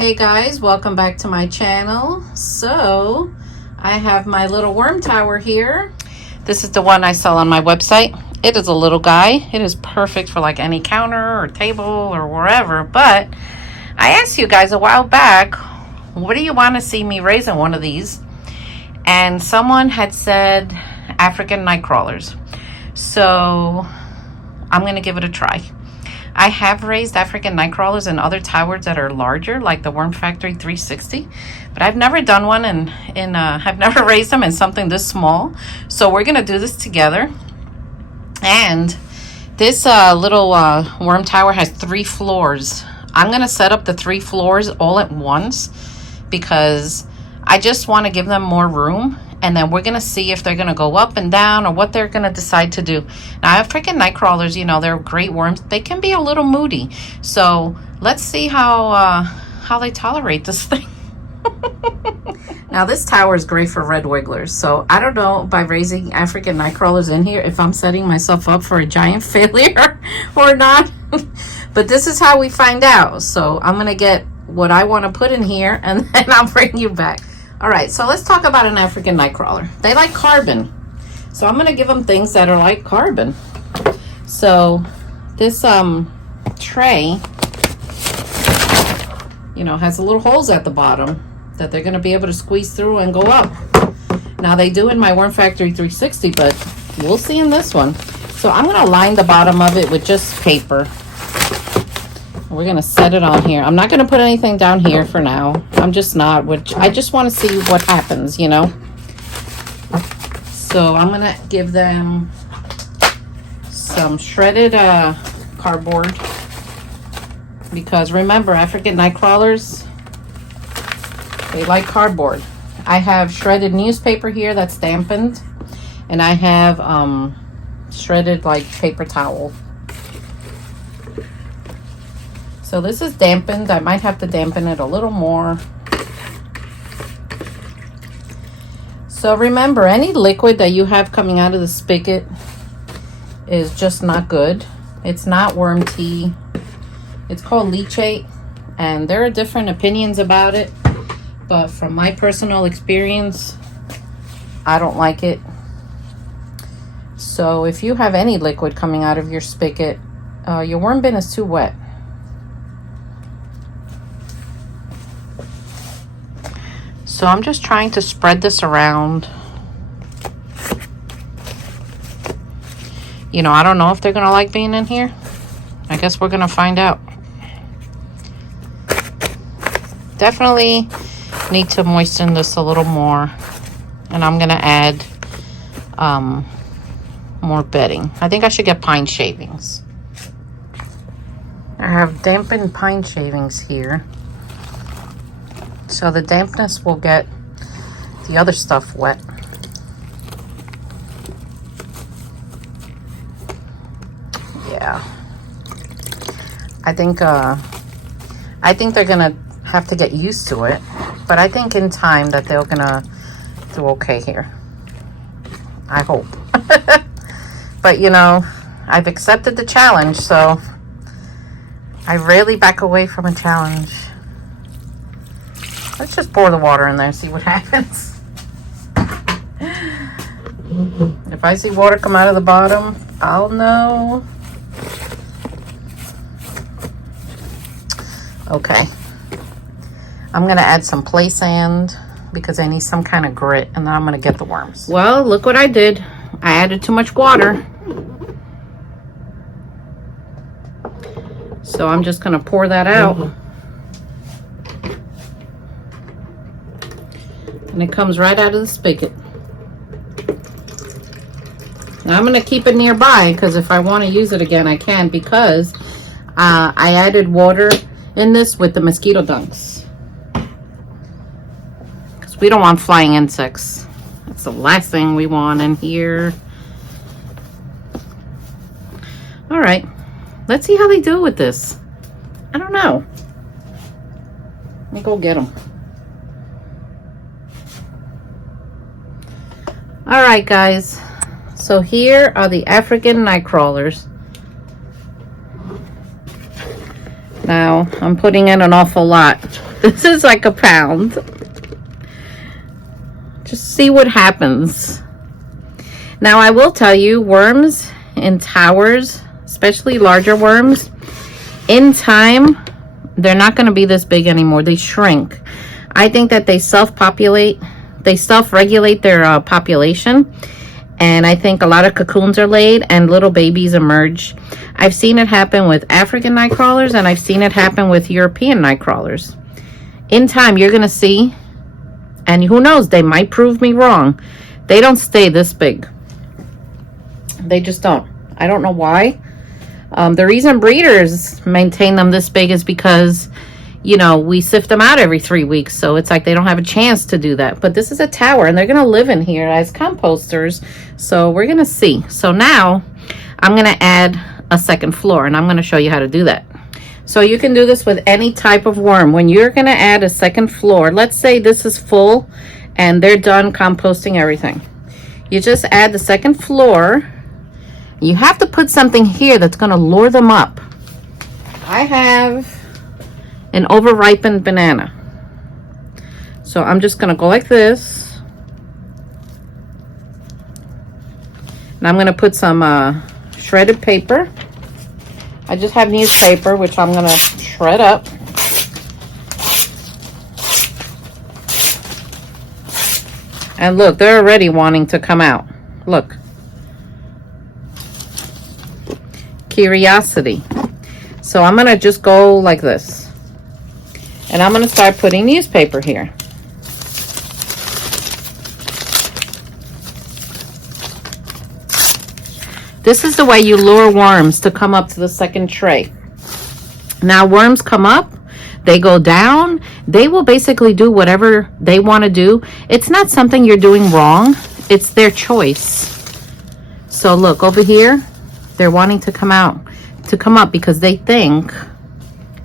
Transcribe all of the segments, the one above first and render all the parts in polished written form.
Hey guys, welcome back to my channel. So I have my little worm tower here. This is the one I sell on my website. It is a little guy. It is perfect for like any counter or table or wherever. But I asked you guys a while back, what do you want to see me raise on one of these? And someone had said African night crawlers. So I'm going to give it a try. I have raised African night crawlers in other towers that are larger, like the Worm Factory 360, but I've never done one I've never raised them in something this small. So we're gonna do this together. And this little worm tower has 3 floors. I'm gonna set up the 3 floors all at once because I just want to give them more room. And then we're going to see if they're going to go up and down or what they're going to decide to do. Now, African night crawlers, you know, they're great worms. They can be a little moody. So let's see how they tolerate this thing. Now, this tower is great for red wigglers. So I don't know, by raising African night crawlers in here, if I'm setting myself up for a giant failure or not. But this is how we find out. So I'm going to get what I want to put in here, and then I'll bring you back. All right, so let's talk about an African night crawler. They like carbon. So I'm gonna give them things that are like carbon. So this tray, you know, has little holes at the bottom that they're gonna be able to squeeze through and go up. Now they do in my Worm Factory 360, but we'll see in this one. So I'm gonna line the bottom of it with just paper. We're gonna set it on here. I'm not gonna put anything down here for now. I'm just not, which I just want to see what happens, you know. So I'm gonna give them some shredded cardboard, because remember, African night crawlers, they like cardboard. I have shredded newspaper here that's dampened, and I have shredded like paper towel. So this is dampened. I might have to dampen it a little more. So remember, any liquid that you have coming out of the spigot is just not good. It's not worm tea. It's called leachate, and there are different opinions about it. But from my personal experience, I don't like it. So if you have any liquid coming out of your spigot, your worm bin is too wet. So I'm just trying to spread this around. You know, I don't know if they're going to like being in here. I guess we're going to find out. Definitely need to moisten this a little more. And I'm going to add more bedding. I think I should get pine shavings. I have dampened pine shavings here. So the dampness will get the other stuff wet. Yeah. I think they're gonna have to get used to it, but I think in time that they're gonna do okay here. I hope. But you know, I've accepted the challenge, so I rarely back away from a challenge. Let's just pour the water in there and see what happens. If I see water come out of the bottom, I'll know. Okay. I'm going to add some play sand because I need some kind of grit, and then I'm going to get the worms. Well, look what I did. I added too much water. So I'm just going to pour that out. And it comes right out of the spigot. Now I'm going to keep it nearby because if I want to use it again, I can, because I added water in this with the mosquito dunks. Because we don't want flying insects. That's the last thing we want in here. All right. Let's see how they do with this. I don't know. Let me go get them. All right, guys, so here are the African night crawlers. Now, I'm putting in an awful lot This is like a pound. Just see what happens. Now, I will tell you, worms in towers, especially larger worms, in time, they're not going to be this big anymore. They shrink. I think that they self-populate. They self-regulate their population. And I think a lot of cocoons are laid and little babies emerge. I've seen it happen with African night crawlers, and I've seen it happen with European night crawlers. In time, you're going to see, and who knows, they might prove me wrong. They don't stay this big. They just don't. I don't know why. The reason breeders maintain them this big is because, you know, we sift them out every 3 weeks. So it's like they don't have a chance to do that. But this is a tower, and they're going to live in here as composters. So we're going to see. So now I'm going to add a second floor, and I'm going to show you how to do that. So you can do this with any type of worm. When you're going to add a second floor, let's say this is full and they're done composting everything. You just add the second floor. You have to put something here that's going to lure them up. I have an over-ripened banana. So I'm just going to go like this. And I'm going to put some shredded paper. I just have newspaper, which I'm going to shred up. And look, they're already wanting to come out. Look. Curiosity. So I'm going to just go like this. And I'm going to start putting newspaper here. This is the way you lure worms to come up to the second tray. Now worms come up, they go down, they will basically do whatever they want to do. It's not something you're doing wrong, it's their choice. So look over here, they're wanting to come up because they think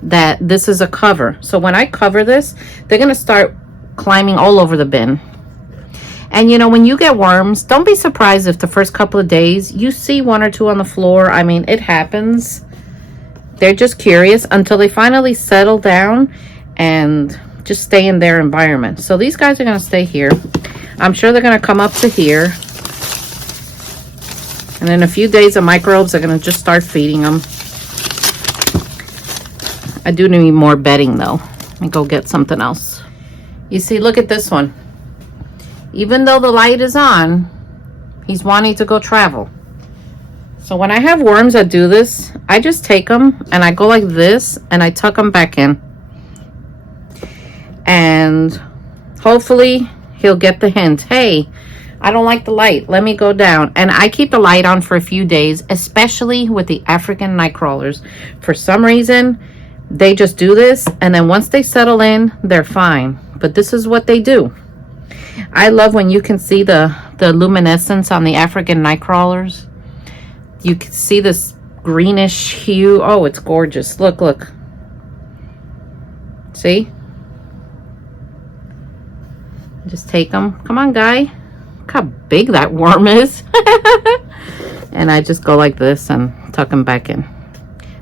that this is a cover. So when I cover this, they're going to start climbing all over the bin. And you know, when you get worms, don't be surprised if the first couple of days you see 1 or 2 on the floor. I mean, it happens. They're just curious until they finally settle down and just stay in their environment. So these guys are going to stay here. I'm sure they're going to come up to here. And in a few days, the microbes are going to just start feeding them. I do need more bedding though. Let me go get something else. You see, look at this one. Even though the light is on, he's wanting to go travel. So when I have worms that do this, I just take them and I go like this and I tuck them back in. And hopefully he'll get the hint. Hey, I don't like the light. Let me go down. And I keep the light on for a few days, especially with the African night crawlers. For some reason, they just do this. And then once they settle in, they're fine. But this is what they do. I love when you can see the luminescence on the African night crawlers. You can see this greenish hue. Oh, it's gorgeous. Look, look. See? Just take them. Come on, guy. Look how big that worm is. And I just go like this and tuck them back in.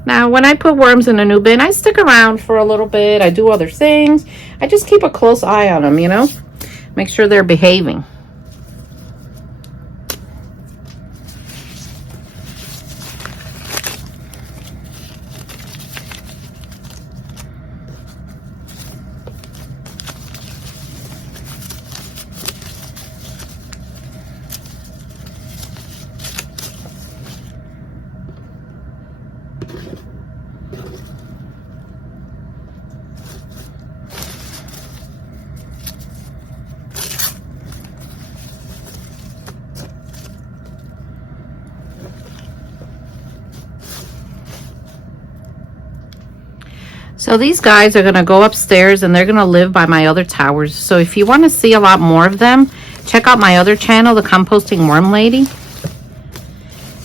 Now, when I put worms in a new bin, I stick around for a little bit. I do other things. I just keep a close eye on them, you know? Make sure they're behaving. So these guys are going to go upstairs and they're going to live by my other towers. So if you want to see a lot more of them, check out my other channel, The Composting Worm Lady.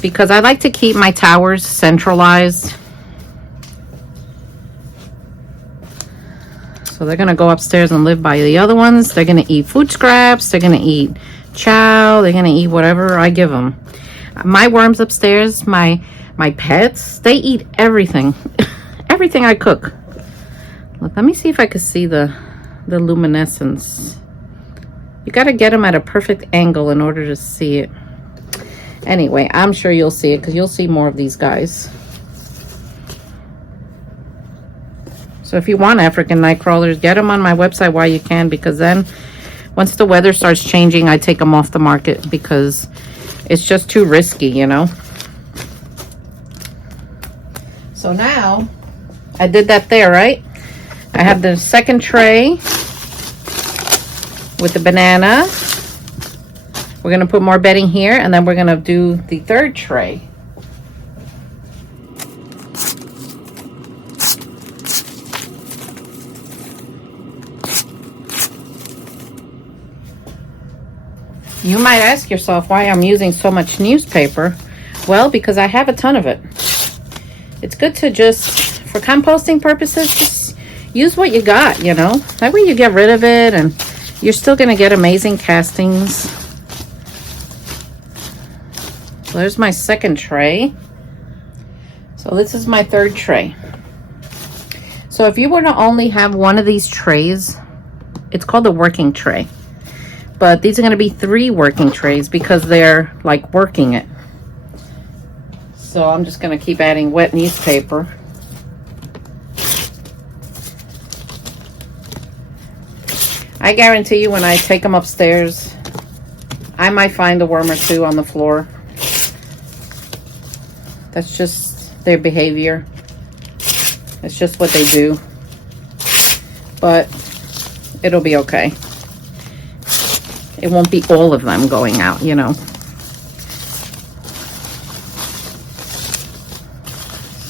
Because I like to keep my towers centralized. So they're going to go upstairs and live by the other ones. They're going to eat food scraps. They're going to eat chow. They're going to eat whatever I give them. My worms upstairs, my pets, they eat everything. Everything I cook. Look, let me see if I can see the luminescence. You got to get them at a perfect angle in order to see it. Anyway, I'm sure you'll see it because you'll see more of these guys. So if you want African night crawlers, get them on my website while you can, because then once the weather starts changing, I take them off the market because it's just too risky, you know. So now, I did that there, right? I have the second tray with the banana. We're going to put more bedding here, and then we're going to do the third tray. You might ask yourself why I'm using so much newspaper. Well, because I have a ton of it. It's good to just, for composting purposes, just use what you got, you know. That way you get rid of it and you're still going to get amazing castings. So there's my second tray. So this is my third tray. So if you were to only have one of these trays, it's called a working tray. But these are going to be 3 working trays because they're like working it. So I'm just going to keep adding wet newspaper. I guarantee you when I take them upstairs, I might find a worm or 2 on the floor. That's just their behavior. It's just what they do. But it'll be okay. It won't be all of them going out, you know.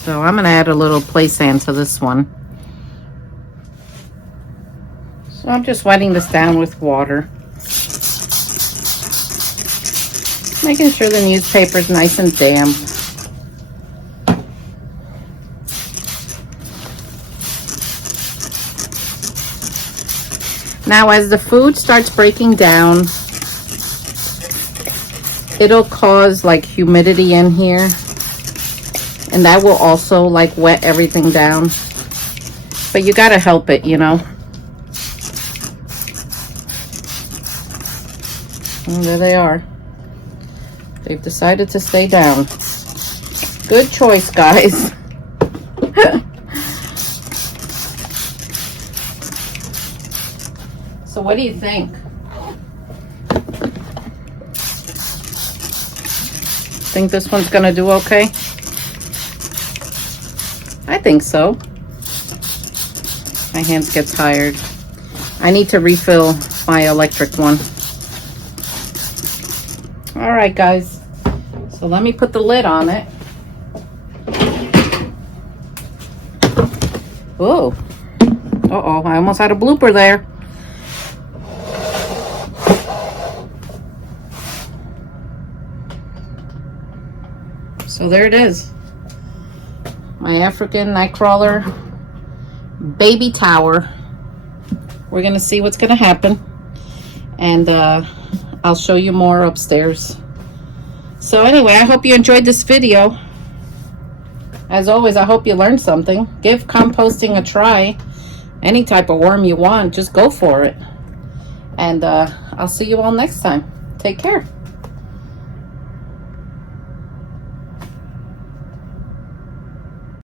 So I'm going to add a little play sand to this one. So I'm just wetting this down with water. Making sure the newspaper is nice and damp. Now as the food starts breaking down, it'll cause like humidity in here, and that will also like wet everything down. But you gotta help it, you know. And there they are. They've decided to stay down. Good choice, guys. So what do you think? Think this one's gonna do okay? I think so. My hands get tired. I need to refill my electric one. All right, guys. So let me put the lid on it. Oh. Uh-oh, I almost had a blooper there. So there it is. My African nightcrawler baby tower. We're going to see what's going to happen. And I'll show you more upstairs. So anyway, I hope you enjoyed this video. As always, I hope you learned something. Give composting a try. Any type of worm you want, just go for it. And I'll see you all next time. Take care.